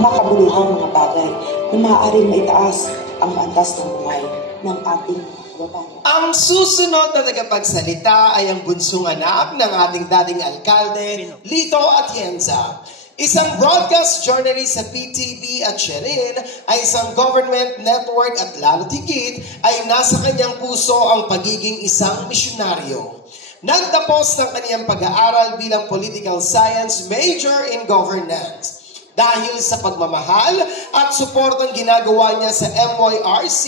makabuluhang mga bagay na maaaring maitaas ang antas ng buhay ng ating kababayan. Ang susunod na tagapagsalita ay ang bunsong anak ng ating dating alkalde, Lito Atienza. Isang broadcast journalist sa PTV at Sherin ay isang government network at lalo higit ay nasa kanyang puso ang pagiging isang misyonaryo. Nagtapos ng kanyang pag-aaral bilang political science major in governance. Dahil sa pagmamahal at suportang ginagawa niya sa MYRC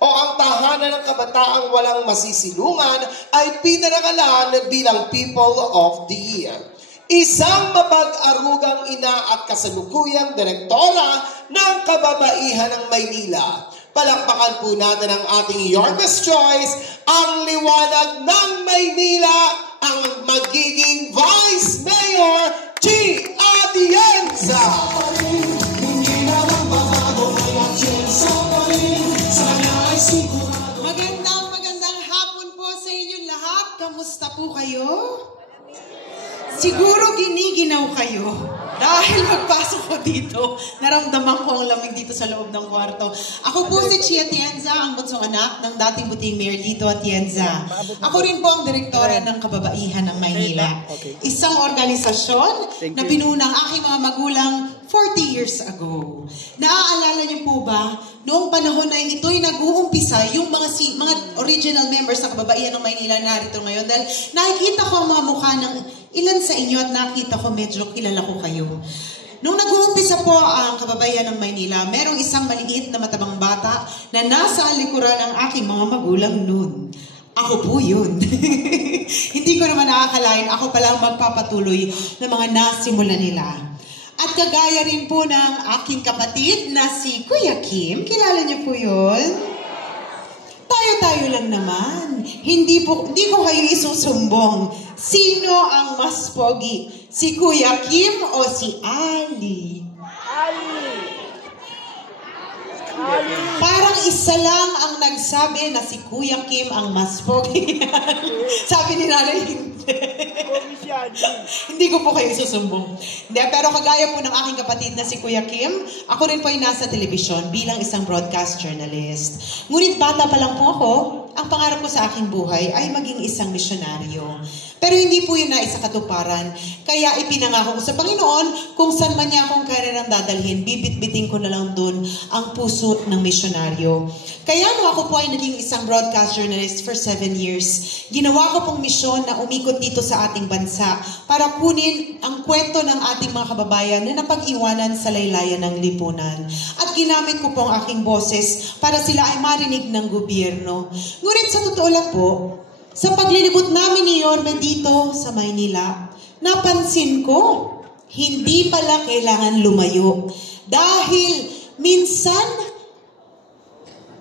o ang tahanan ng kabataang walang masisilungan ay pinangalan bilang People of the Year. Isang mapag-arugang ina at kasalukuyang direktora ng kababaihan ng Maynila. Palakpakan po natin ang ating Yorme's Choice, ang liwanag ng Maynila, ang magiging Vice Mayor, G. Atienza! Magandang hapon po sa inyong lahat. Kamusta po kayo? Siguro giniginaw kayo. Dahil magpasok ko dito, naramdaman ko ang lamig dito sa loob ng kwarto. Ako po si Chi Atienza, ang bunsong anak ng dating buting Mayor Lito Atienza. Ako rin po ang direktora ng Kababaihan ng Maynila. Isang organisasyon na pinunang aking mga magulang 40 years ago. Naaalala niyo po ba, noong panahon na ito'y nag-uumpisa, yung mga original members ng Kababaihan ng Maynila narito ngayon, dahil nakikita ko ang mga mukha ng ilan sa inyo at nakita ko medyo kilala ko kayo. Nung nag-uumpisa po ang Kababaihan ng Maynila, merong isang maliit na matabang bata na nasa likuran ng aking mga magulang noon. Ako po yun. Hindi ko naman nakakalain, ako palang magpapatuloy ng mga nasimula nila. At kagaya rin po ng aking kapatid na si Kuya Kim, kilala niyo po yun? Tayo-tayo lang naman. Hindi ko kayo isusumbong. Sino ang mas pogi? Si Kuya Kim o si Ali? Parang isa lang ang nagsabi na si Kuya Kim ang mas pogi. Sabi ni Nanay, hindi. Hindi ko po kayo susumbong. Hindi, pero kagaya po ng aking kapatid na si Kuya Kim, ako rin po ay nasa telebisyon bilang isang broadcast journalist. Ngunit bata pa lang po ako, ang pangarap ko sa aking buhay ay maging isang misyonaryo. Pero hindi po yun na isa katuparan. Kaya ipinangako ko sa Panginoon kung saan man niya akong karerang dadalhin, bibit-biting ko na lang dun ang puso ng misyonaryo. Kaya nung ako po ay naging isang broadcast journalist for 7 years, ginawa ko pong misyon na umikot dito sa ating bansa para kunin ang kwento ng ating mga kababayan na napag-iwanan sa laylayan ng lipunan. At ginamit ko po ang aking boses para sila ay marinig ng gobyerno. Ngunit sa totoo lang po, sa paglilibot namin ni Yorme dito sa Maynila, napansin ko, hindi pala kailangan lumayo. Dahil minsan,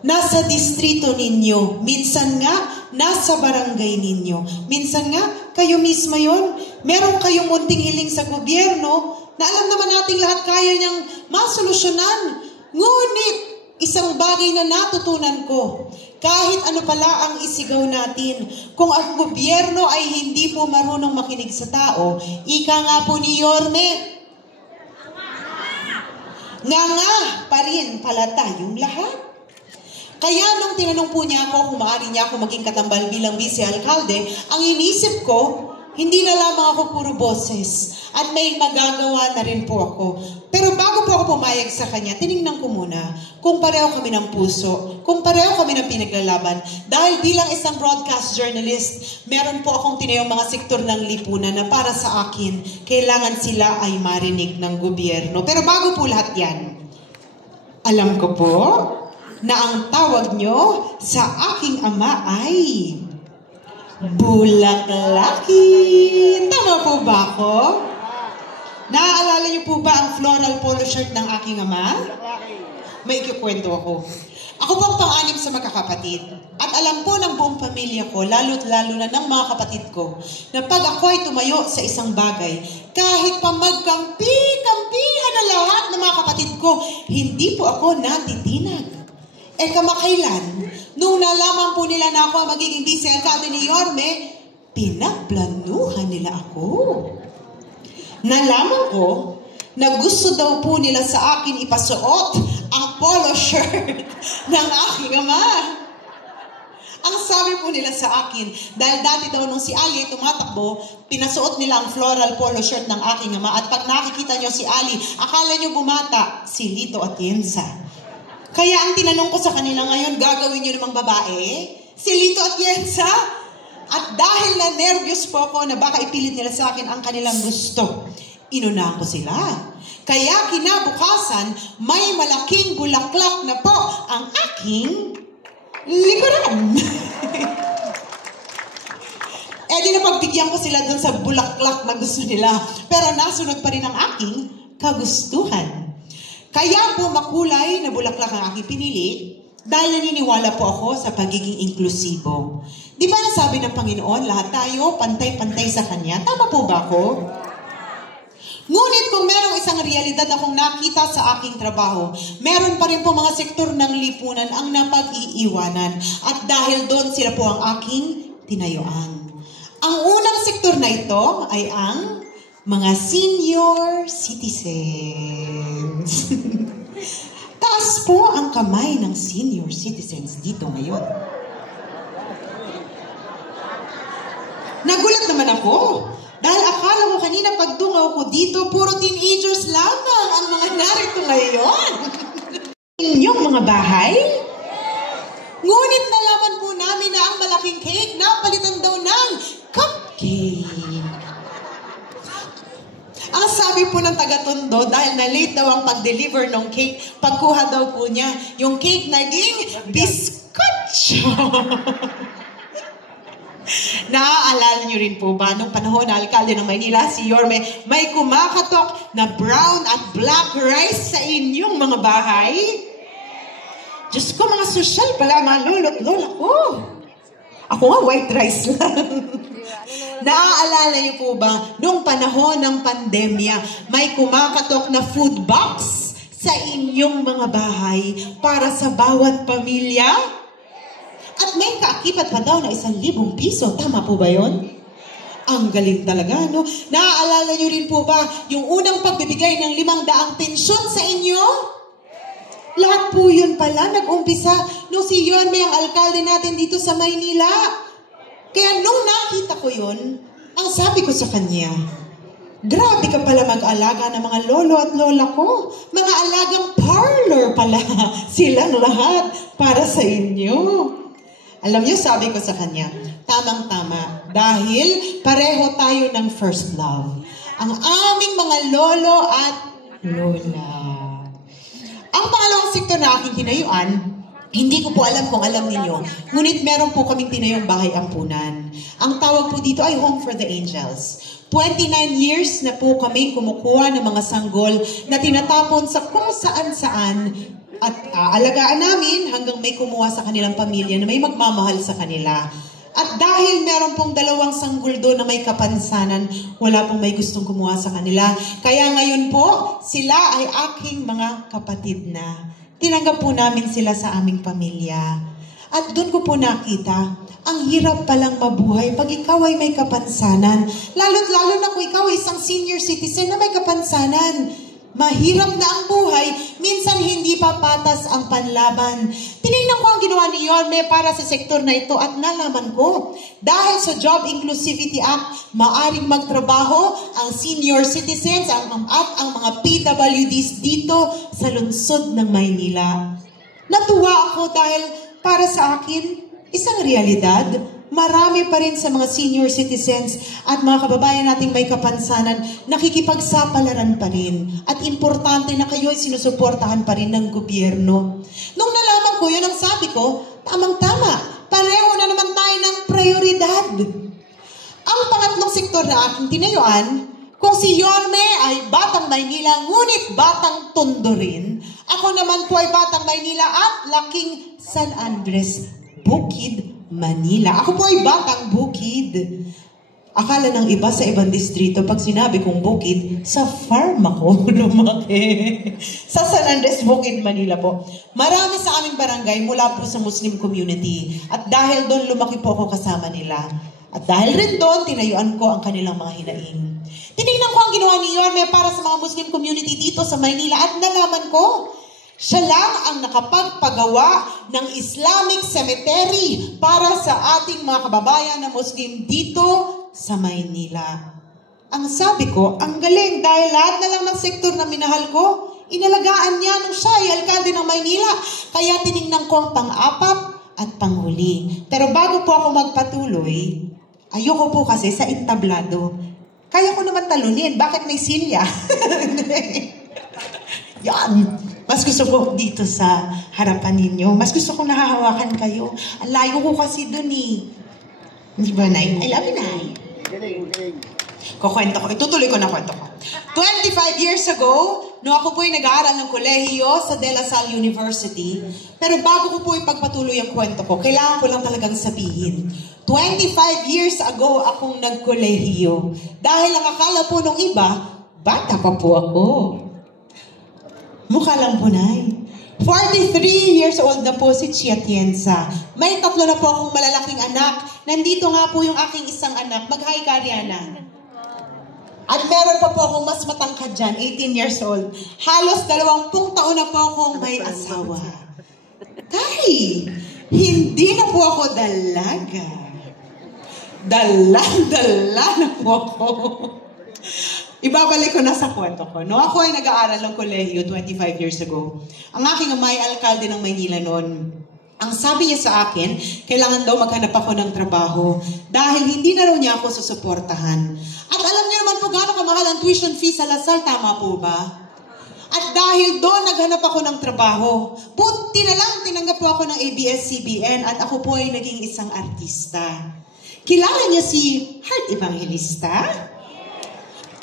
nasa distrito ninyo. Minsan nga, nasa barangay ninyo. Minsan nga, kayo mismo yon. Meron kayong munting hiling sa gobyerno na alam naman nating lahat kaya niyang masolusyonan. Ngunit, isang bagay na natutunan ko, kahit ano pala ang isigaw natin, kung ang gobyerno ay hindi po marunong makinig sa tao, ika nga po ni Yorme, nga pa rin pala tayong lahat. Kaya nung tinanong po niya ako kung maaari niya ako maging katambal bilang vice-alkalde, ang inisip ko, hindi na lamang ako puro boses at may magagawa na rin po ako. Pero bago po ako pumayag sa kanya, tinignan ko muna kung pareho kami ng puso, kung pareho kami ng pinaglalaban. Dahil bilang isang broadcast journalist, meron po akong tinayong mga sektor ng lipunan na para sa akin, kailangan sila ay marinig ng gobyerno. Pero bago po lahat yan, alam ko po na ang tawag nyo sa aking ama ay Bulaklaki. Tama po ba ako? Naaalala niyo po ba ang floral polo shirt ng aking ama? May ikukwento ako. Ako po ang pang-anim sa magkakapatid. At alam po ng buong pamilya ko, lalo't lalo na ng mga kapatid ko, na pag ako ay tumayo sa isang bagay, kahit pa magkampi-kampihan na lahat ng mga kapatid ko, hindi po ako natitinag. Kamakailan, nung nalaman po nila na ako ang magiging vice-alkalde ni Yorme, pinagplanuhan nila ako. Nalaman ko na gusto daw po nila sa akin ipasuot ang polo shirt ng aking ama. Ang sabi po nila sa akin, dahil dati daw nung si Ali ay tumatakbo, pinasuot nila ang floral polo shirt ng aking ama. At pag nakikita nyo si Ali, akala nyo bumata, si Lito Atienza. Kaya ang tinanong ko sa kanila ngayon, gagawin nyo namang babae? Si Lito Atienza? At dahil na nervyos po ako na baka ipilit nila sa akin ang kanilang gusto, inunahan ko sila. Kaya kinabukasan, may malaking bulaklak na po ang aking likuran. Di napagbigyan ko sila dun sa bulaklak na gusto nila. Pero nasunod pa rin ang aking kagustuhan. Kaya po makulay na bulaklak ang aking pinili dahil naniniwala po ako sa pagiging inklusibo. Di ba nasabi ng Panginoon, lahat tayo pantay-pantay sa Kanya? Tama po ba ako? Ngunit kung merong isang realidad akong nakita sa aking trabaho, meron pa rin po mga sektor ng lipunan ang napag-iiwanan. At dahil doon sila po ang aking tinayuan. Ang unang sektor na ito ay ang mga senior citizens. Taas po ang kamay ng senior citizens dito ngayon. Nagulat naman ako. Dahil akala ko kanina pagtungaw ko dito, puro teenagers lamang ang mga narito ngayon. Inyong mga bahay? Ngunit nalaman po namin na ang malaking cake napalitan daw ng cupcake. Ang sabi po ng taga-Tondo, dahil na-late daw ang pag-deliver ng cake, pagkuha daw po niya, yung cake naging bizcocho. Naaalala niyo rin po ba nung panahon na alkalde ng Maynila, si Yorme, may kumakatok na brown at black rice sa inyong mga bahay? Diyos ko, mga sosyal pala, mga lolo't lola ko. Ako nga, white rice lang. Naaalala niyo po ba, nung panahon ng pandemya, may kumakatok na food box sa inyong mga bahay para sa bawat pamilya? At may kaakibat pa daw na 1,000 piso. Tama po ba yun? Ang galing talaga, no? Naaalala niyo rin po ba yung unang pagbibigay ng 500 pensyon sa inyo? Lahat po yun pala nag-umpisa nung si Yorme ang alkalde natin dito sa Maynila. Kaya nung nakita ko yun, ang sabi ko sa kanya, grabe ka pala mag-alaga ng mga lolo at lola ko. Mga alagang parlor pala silang lahat para sa inyo. Alam niyo, sabi ko sa kanya, tamang-tama, dahil pareho tayo ng first love. Ang aming mga lolo at lola. Ang pangalawang sektor na aking tinayuan, hindi ko po alam kung alam ninyo, ngunit meron po kaming tinayong bahay ampunan. Ang tawag po dito ay Home for the Angels. 29 years na po kami kumukuha ng mga sanggol na tinatapon sa kung saan-saan at alagaan namin hanggang may kumuha sa kanilang pamilya na may magmamahal sa kanila. At dahil meron pong 2 sanggol doon na may kapansanan, wala pong may gustong kumuha sa kanila. Kaya ngayon po, sila ay aking mga kapatid na. Tinanggap po namin sila sa aming pamilya. At doon ko po nakita, ang hirap palang mabuhay pag ikaw ay may kapansanan. Lalo't lalo na kung ikaw ay isang senior citizen na may kapansanan. Mahirap na ang buhay, minsan hindi pa patas ang panlaban. Tinignan ko ang ginawa ni Yorme para sa sektor na ito at nalaman ko. Dahil sa Job Inclusivity Act, maaring magtrabaho ang senior citizens at ang mga PWDs dito sa lungsod ng Maynila. Natuwa ako dahil para sa akin, isang realidad, marami pa rin sa mga senior citizens at mga kababayan nating may kapansanan, nakikipagsapalaran pa rin. At importante na kayo ay sinusuportahan pa rin ng gobyerno. Nung nalaman ko yun, ang sabi ko, tamang-tama, pareho na naman tayo ng prioridad. Ang pangatlong sektor na aking tinayuan, kung si Yorme ay batang Maynila, ngunit batang Tondo rin, ako naman po ay batang Maynila at laking San Andres, Bukid, Manila. Ako po ay batang Bukid. Akala ng iba sa ibang distrito, pag sinabi kong Bukid, sa farm ako lumaki. Sa San Andres, Bukid, Manila po. Marami sa aming barangay mula po sa Muslim community. At dahil doon lumaki po ako kasama nila. At dahil rin doon, tinayuan ko ang kanilang mga hinaing. Tinignan ko ang ginawa ni Yorme para sa mga Muslim community dito sa Maynila at nalaman ko, siya lang ang nakapagpagawa ng Islamic cemetery para sa ating mga kababayan na Muslim dito sa Maynila. Ang sabi ko, ang galing dahil lahat na lang ng sektor na minahal ko, inalagaan niya nung siya ay alkalde ng Maynila. Kaya tinignan ko ang pang-apat at panghuli. Pero bago po ako magpatuloy, ayoko po kasi sa entablado. Kaya ko naman talunin. Bakit may silya? Yan. Mas gusto ko dito sa harapan ninyo. Mas gusto kong nahahawakan kayo. Ang layo ko kasi dun eh. Hindi ba, Nay? I love you, Nay. Kukwento ko. Itutuloy ko na kwento ko. 25 years ago, no ako po'y nag-aaral ng kolehiyo sa De La Salle University. Pero bago ko po ipagpatuloy ang kwento ko, kailangan ko lang talagang sabihin. 25 years ago akong nagkolehiyo. Dahil ang akala po nung iba, bata pa po ako. Mukha lang po, Nay. 43 years old na po si Chia Tienza. May 3 na po akong malalaking anak. Nandito nga po yung aking isang anak. Mag-hi ka, Ariana. At meron pa po akong mas matangkad dyan, 18 years old. Halos 20 taon na po akong may asawa. Tay, hindi na po ako dalaga. Dala na po ako. Ibabalik ko na sa kwento ko. No, ako ay nag-aaral ng kolehiyo 25 years ago. Ang aking amay, alkalde ng Maynila noon. Ang sabi niya sa akin, kailangan daw maghanap ako ng trabaho dahil hindi na raw niya ako susuportahan. At alam niyo naman po gano'ng kamahal ang tuition fee sa Lasal, tama po ba? At dahil doon naghanap ako ng trabaho, buti na lang tinanggap po ako ng ABS-CBN at ako po ay naging isang artista. Kilala niya si Heart Evangelista?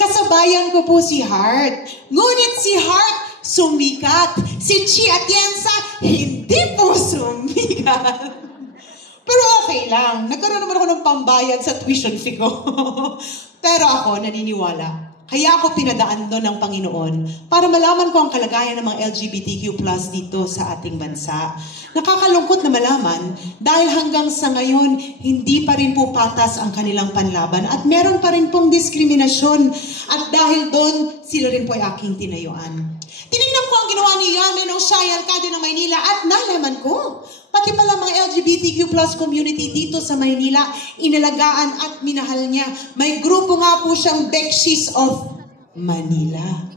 Kasabayan ko po si Heart. Ngunit si Heart sumikat. Si Chia Tienza hindi po sumikat. Pero okay lang. Nagkaroon naman ako ng pambayad sa tuition fee ko. Pero ako naniniwala. Kaya ako pinadaan doon ng Panginoon para malaman ko ang kalagayan ng mga LGBTQ+ dito sa ating bansa. Nakakalungkot na malaman dahil hanggang sa ngayon, hindi pa rin po patas ang kanilang panlaban at meron pa rin pong diskriminasyon at dahil doon, sila rin po ay aking tinayuan. Tinignan ko ang ginawa ni Yame nung siya ay alkalde ng Maynila at nalaman ko. Pati pala mga LGBTQ+ community dito sa Maynila, inalagaan at minahal niya. May grupo nga po siyang Bekshies of Manila.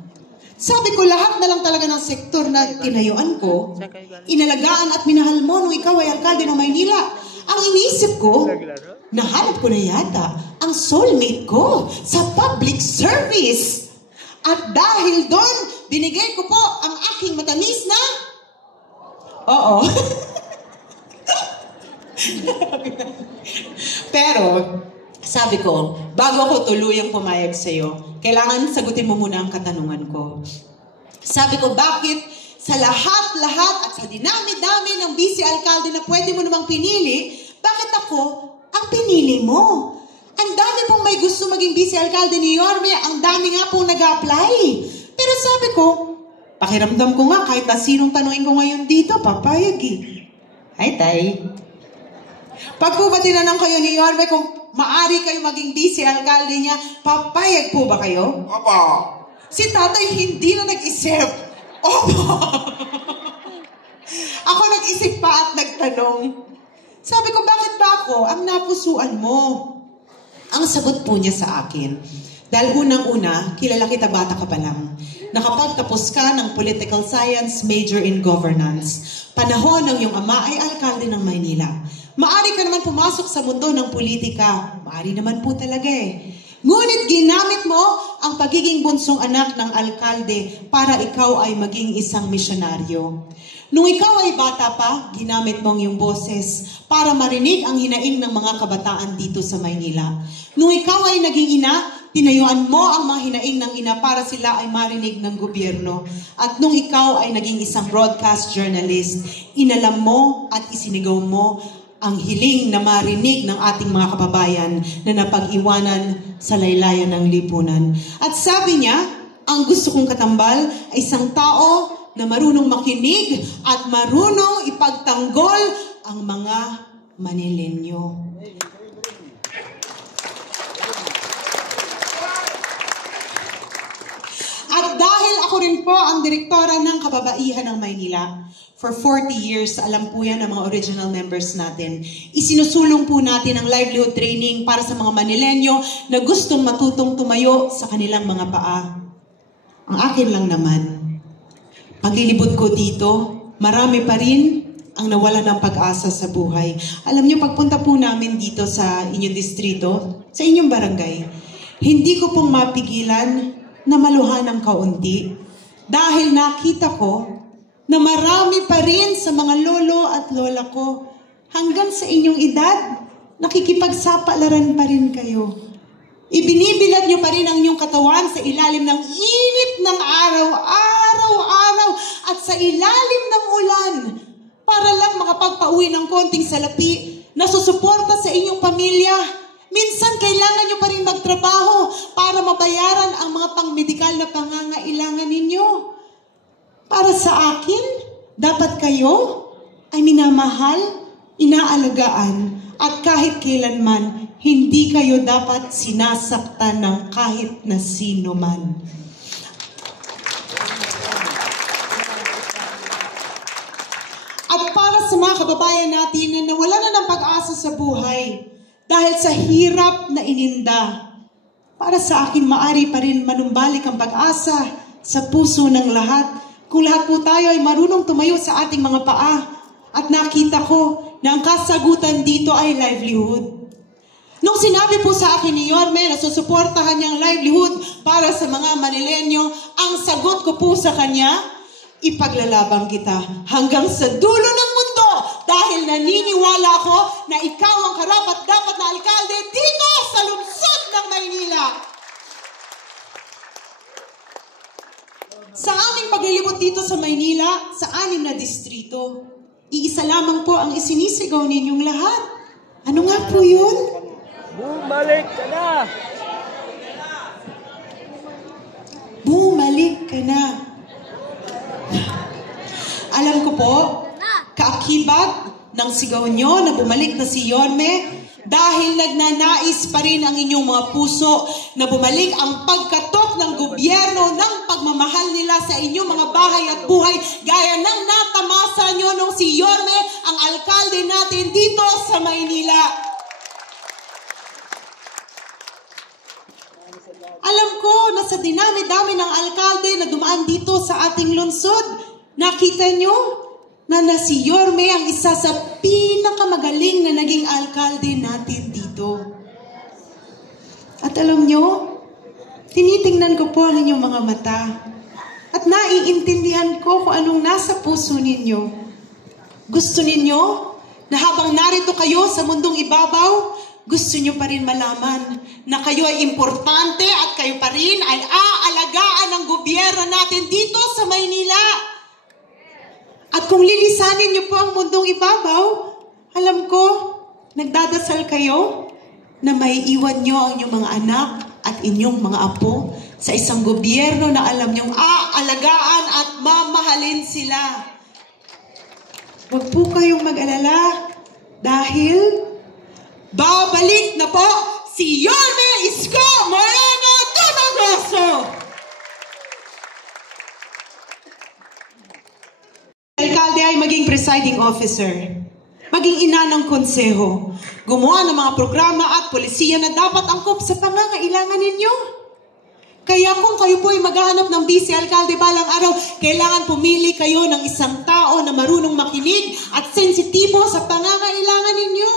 Sabi ko, lahat na lang talaga ng sektor na tinayuan ko, inalagaan at minahal mo nung ikaw ay alkalde ng Maynila. Ang iniisip ko, nahanap ko na yata ang soulmate ko sa public service. At dahil doon, binigay ko po ang aking matamis na oo. Pero, sabi ko, bago ako tuluyang pumayag sa'yo, kailangan sagutin mo muna ang katanungan ko. Sabi ko, bakit sa lahat-lahat at sa dinami-dami ng vice-alkalde na pwede mo namang pinili, bakit ako ang pinili mo? Ang dami pong may gusto maging vice-alkalde ni Yorme, ang dami nga pong nag-apply. Pero sabi ko, pakiramdam ko nga kahit na sinong tanungin ko ngayon dito, papayag eh. Ay, tay. Pag po ba tinanong kayo ni Yorme kung maari kayo maging vice-alkalde niya, papayag po ba kayo? Opo. Si tatay hindi na nag-isip. Opo. Ako nag-isip pa at nagtanong. Sabi ko, bakit ba ako ang napusuan mo? Ang sagot po niya sa akin, dahil unang-una, kilala kita bata ka pa lang. Nakapagtapos ka ng political science major in governance. Panahon ng iyong ama ay alkalde ng Maynila. Maari ka naman pumasok sa mundo ng politika. Maari naman po talaga eh. Ngunit ginamit mo ang pagiging bunsong anak ng alkalde para ikaw ay maging isang misyonaryo. Nung ikaw ay bata pa, ginamit mo ang iyong boses para marinig ang hinaing ng mga kabataan dito sa Maynila. Nung ikaw ay naging ina, tinayuan mo ang mga hinaing ng ina para sila ay marinig ng gobyerno. At nung ikaw ay naging isang broadcast journalist, inalam mo at isinigaw mo ang hiling na marinig ng ating mga kababayan na napag-iwanan sa laylayan ng lipunan. At sabi niya, ang gusto kong katambal ay isang tao na marunong makinig at marunong ipagtanggol ang mga Manilenyo. rin po ang direktora ng Kababaihan ng Maynila. For 40 years, alam po yan ng mga original members natin. Isinusulong po natin ang livelihood training para sa mga Manilenyo na gustong matutong tumayo sa kanilang mga paa. Ang akin lang naman, paglilibot ko dito, marami pa rin ang nawala ng pag-asa sa buhay. Alam niyo, pagpunta po namin dito sa inyong distrito, sa inyong barangay, hindi ko pong mapigilan na maluha ng kaunti dahil nakita ko na marami pa rin sa mga lolo at lola ko hanggang sa inyong edad, nakikipagsapalaran pa rin kayo. Ibinibilad niyo pa rin ang inyong katawan sa ilalim ng init ng araw-araw at sa ilalim ng ulan para lang makapagpauwi ng konting salapi na susuporta sa inyong pamilya. Minsan kailangan niyo pa rin magtrabaho para mabayaran ang mga pangmedikal na pangangailangan ninyo. Para sa akin, dapat kayo ay minamahal, inaalagaan, at kahit kailanman, hindi kayo dapat sinasaktan ng kahit na sino man. At para sa mga kababayan natin na nawala na ng pag-asa sa buhay dahil sa hirap na ininda, para sa akin, maari pa rin manumbalik ang pag-asa sa puso ng lahat. Kung lahat po tayo ay marunong tumayo sa ating mga paa at nakita ko na ang kasagutan dito ay livelihood. Nung sinabi po sa akin ni Yorme na susuportahan niyang livelihood para sa mga Manilenyo, ang sagot ko po sa kanya, ipaglalabang kita hanggang sa dulo ng mundo dahil naniniwala ko na ikaw ang karapat-dapat na alkalde dito sa lungsod ng Maynila. Sa aming paglilibot dito sa Maynila, sa 6 na distrito, iisa lamang po ang isinisigaw ninyong lahat. Ano nga po yun? Bumalik ka na! Bumalik ka na. Alam ko po, kaakibat ng sigaw nyo na bumalik na si Yorme dahil nagnanais pa rin ang inyong mga puso na bumalik ang pagkatok ng gobyerno ng pagmamahal nila sa inyong mga bahay at buhay gaya ng natamasa nyo nung si Yorme ang alkalde natin dito sa Maynila. Alam ko na sa dinami-dami ng alkalde na dumaan dito sa ating lungsod, nakita nyo na si Yorme ang isa sa pinakamagaling na naging alkalde natin dito. At alam nyo, tinitingnan ko po ang inyong mga mata at naiintindihan ko kung anong nasa puso ninyo. Gusto ninyo na habang narito kayo sa mundong ibabaw, gusto nyo pa rin malaman na kayo ay importante at kayo pa rin ay aalagaan ng gobyerno natin dito sa Maynila. At kung lilisanin niyo po ang mundong ibabaw, alam ko, nagdadasal kayo na maiiwan niyo ang inyong mga anak at inyong mga apo sa isang gobyerno na alam niyong aalagaan at mamahalin sila. Huwag po kayong mag-alala dahil babalik na po si Yorme Isko Moreno Tumagoso! Alkalde ay maging presiding officer, maging ina ng konseho, gumawa ng mga programa at polisiya na dapat angkop sa pangangailangan ninyo. Kaya kung kayo po ay maghahanap ng vice alkalde balang araw, kailangan pumili kayo ng isang tao na marunong makinig at sensitibo sa pangangailangan ninyo.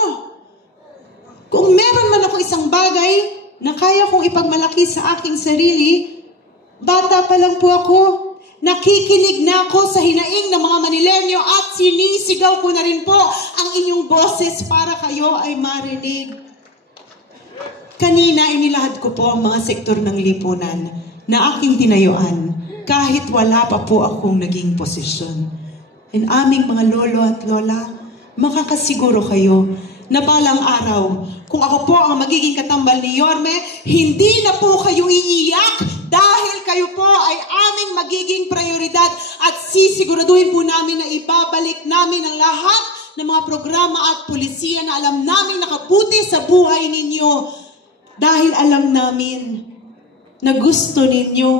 Kung meron man ako isang bagay na kaya kong ipagmalaki sa aking sarili, bata pa lang po ako, nakikinig na ako sa hinaing ng mga Manilenyo at sinisigaw ko na rin po ang inyong boses para kayo ay marinig. Kanina inilahad ko po ang mga sektor ng lipunan na aking tinayuan kahit wala pa po akong naging posisyon. And aming mga lolo at lola, makakasiguro kayo na balang araw, kung ako po ang magiging katambal ni Yorme, hindi na po kayo iiyak dahil kayo po ay aming magiging prioridad at sisiguraduhin po namin na ibabalik namin ang lahat ng mga programa at polisiya na alam namin nakabuti sa buhay ninyo dahil alam namin na gusto ninyo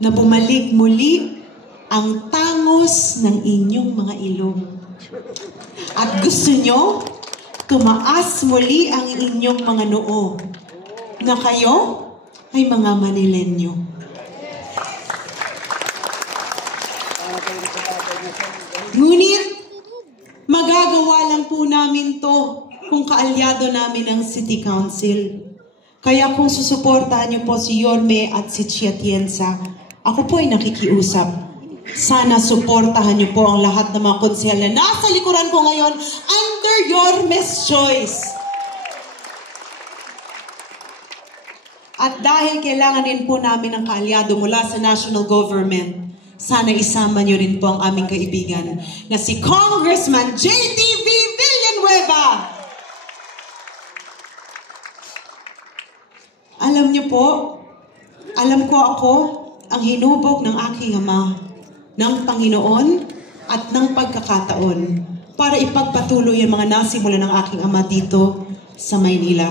na bumalik muli ang tangos ng inyong mga ilong. At gusto nyo, tumaas muli ang inyong mga noo na kayo ay mga Manilenyo. Ngunit, magagawa lang po namin to kung kaalyado namin ang City Council. Kaya kung susuportahan niyo po si Yorme at si Chia Atienza, ako po ay nakikiusap. Sana suportahan niyo po ang lahat ng mga konsehal na nasa likuran ko ngayon under Yorme's choice. At dahil kailangan din po namin ng kaalyado mula sa national government, sana isama niyo rin po ang aming kaibigan na si Congressman J.D.V. Villanueva. Alam niyo po, alam ko ako ang hinubog ng aking ama, ng Panginoon at ng pagkakataon para ipagpatuloy ang mga nasimula ng aking ama dito sa Maynila.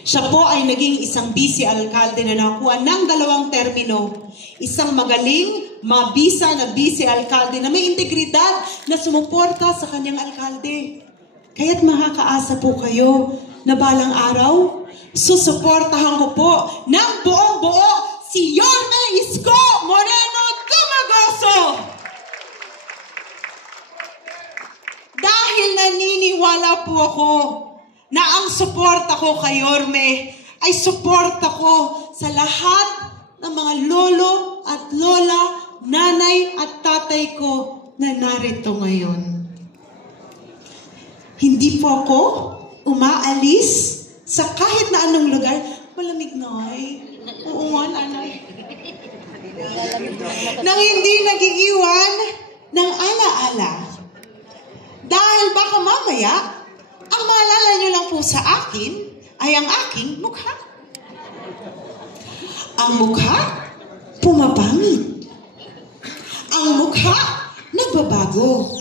Siya po ay naging isang vice-alkalde na nakuha ng 2 termino. Isang magaling, mabisa na vice-alkalde na may integridad na sumuporta sa kanyang alkalde. Kaya't makakaasa po kayo na balang araw, susuportahan ko po ng buong-buo si Yorme Isko Moreno Dumagoso. Dahil naniniwala po ako na ang suporta ko kay Yorme ay suporta ko sa lahat ng mga lolo at lola, nanay at tatay ko na narito ngayon. Hindi po ako umaalis sa kahit na anong lugar. Malamig na ay. Oo nga, nanay. Nang hindi nag-iiwan ng ala-ala. Dahil baka mamaya, ang maalala nyo lang po sa akin ay ang aking mukha. Ang mukha, pumapangit. Ang mukha, nagbabago.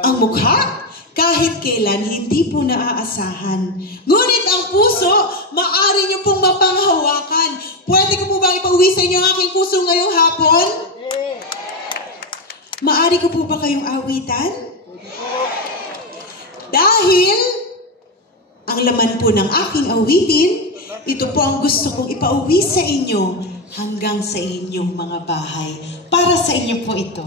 Ang mukha, kahit kailan hindi po naaasahan. Ngunit ang puso, maaari nyo pong mapanghawakan. Pwede ko po ba ipauwi sa inyo ang aking puso ngayong hapon? Maaari ko po ba kayong awitan? Dahil ang laman po ng aking awitin, ito po ang gusto kong ipauwi sa inyo hanggang sa inyong mga bahay. Para sa inyo po ito.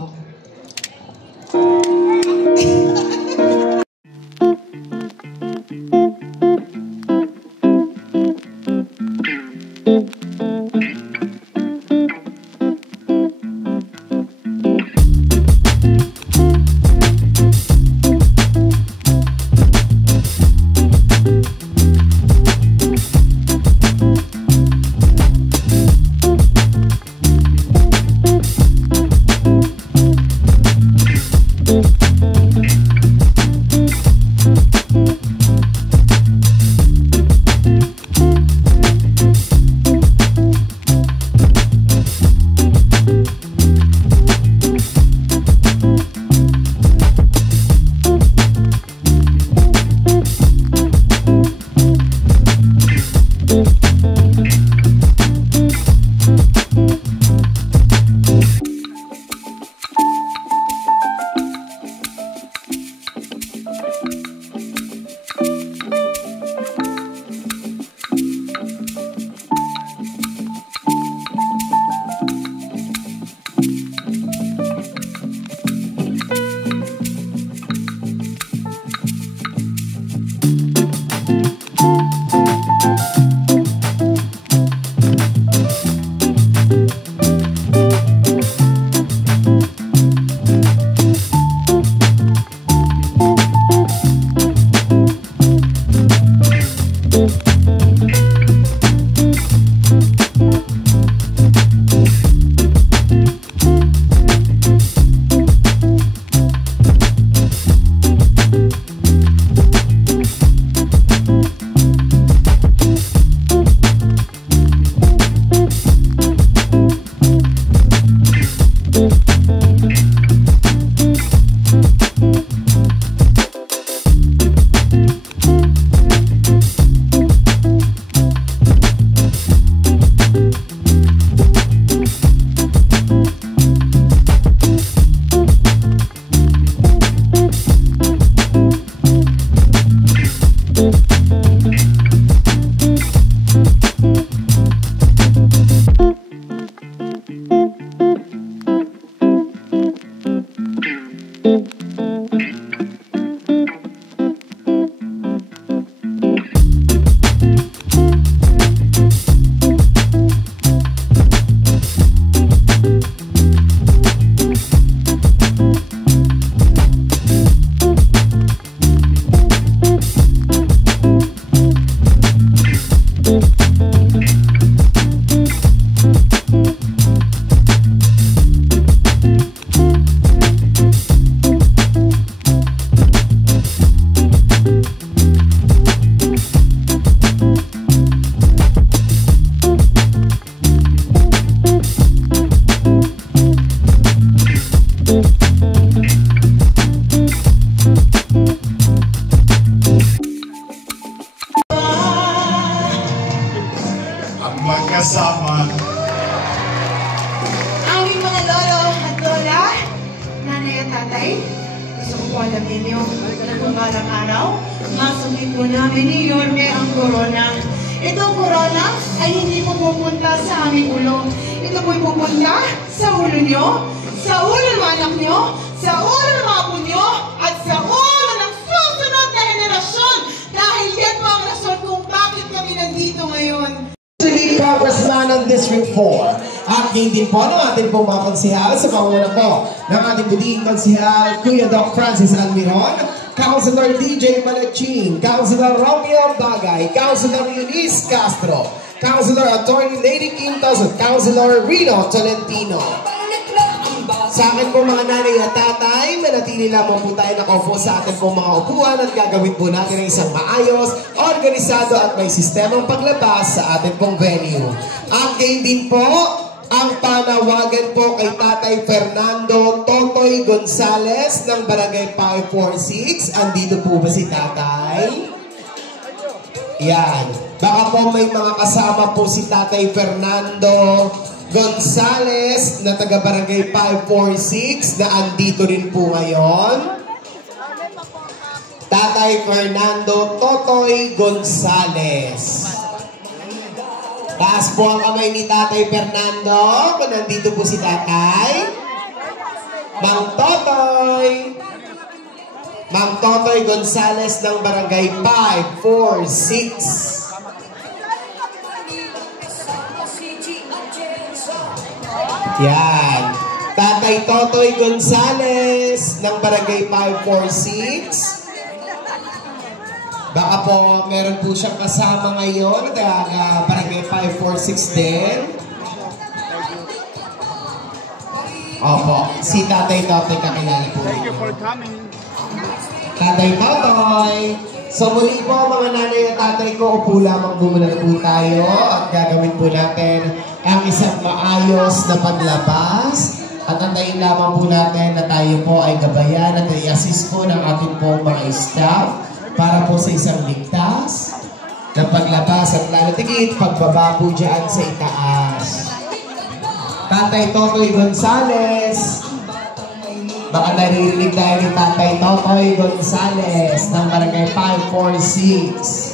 Magkasama. Aming mga lolo at lola, nanay at tatay, gusto ko po alam ninyo na kung balang araw, masungit po namin ni Yorme ang corona. Itong corona ay hindi po pupunta sa aming ulo. Ito po'y pupunta sa ulo nyo, sa ulo ng mga anak nyo, sa ulo ng mga apo nyo, at sa ulo ng susunod na henerasyon. Dahil yan po ang rason kung bakit kami nandito ngayon. Congressman ng District 4. At ngayon din po ng ating pong mga konsihal sa panguna po ng ating buting konsihal, Kuya Doc Francis Almiron, Councilor DJ Malachin, Councilor Romeo Bagay, Councilor Eunice Castro, Councilor Attorney Lady Quintos, at Councilor Rino Tolentino. Sa akin po mga nanay at tatay, manatili lamang po tayo nakaupo sa atin po mga upuan at gagawin po natin ang isang maayos, organisado at may sistemang paglabas sa atin pong venue. At gayon din po, ang panawagan po kay Tatay Fernando Totoy Gonzales ng Barangay 546. Andito po ba si Tatay? Yan. Baka po may mga kasama po si Tatay Fernando Gonzales na taga Barangay 546 na andito rin po ngayon. Tatay Fernando Totoy Gonzales. Taas po ang kamay ni Tatay Fernando kung nandito po si Tatay. Mang Totoy. Mang Totoy Gonzales ng Barangay 546. Yan. Tatay Totoy Gonzales ng Barangay 546. Baka po meron po siyang kasama ngayon na Barangay 546 din. Opo, si Tatay Totoy kakilala po. Thank you for coming. Tatay Totoy. So muli po mga nanay at tatay ko, upo lamang muna po tayo at gagawin po natin ang isang maayos na paglabas. At antayin lamang po natin na tayo po ay gabayan at i-assist po ng ating po mga staff para po sa isang ligtas na paglabas at lalo tigit pagbaba po dyan sa itaas. Tatay Totoy Gonzales. Baka naririnig tayo ni Tatay Totoy Gonzales ng Barangay 546.